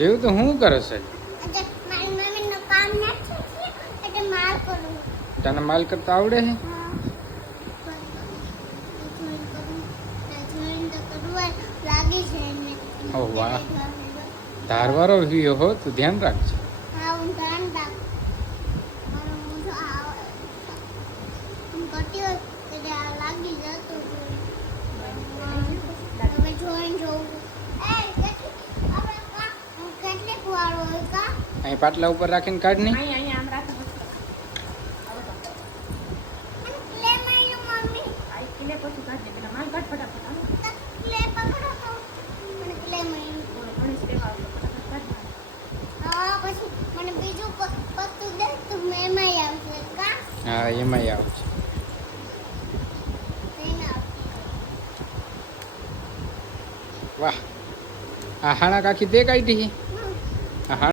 જેવું તો હું કરે છે મારી મમ્મીનું કામ નથી થયું એટલે માર કરું. તને માલ કરતા આવડે છે? લાગી છે એને. ઓ વાહ. ધારવાળો વિયો હો તું ધ્યાન રાખજે. હા હું ધ્યાન રાખ. હું જો હું કરતી હોય એટલે આ લાગી જતું તમે જોઈને જોવું. કેટલીક વાર હોય કા અહીં પાટલા ઉપર રાખીને કાઢ નહીં. અહીંયા આમ રાખો. ક્લે માર્યું મમ્મી. આ કિલે પછી કાઢ દે પેલા માલ કાઢ ફટાફટ. આમ ક્લે પકડો તો મને ક્લે માર્યું. થોડો ઘણી સ્ટેપ આવતો ફટાફટ કાઢ નાખ. હા પછી મને બીજું પત્તું દે તો મેમાં આવશે કા હા એમાંય આવશે. તેને વાહ. આ હાણા કાકી તે કાઢી છે.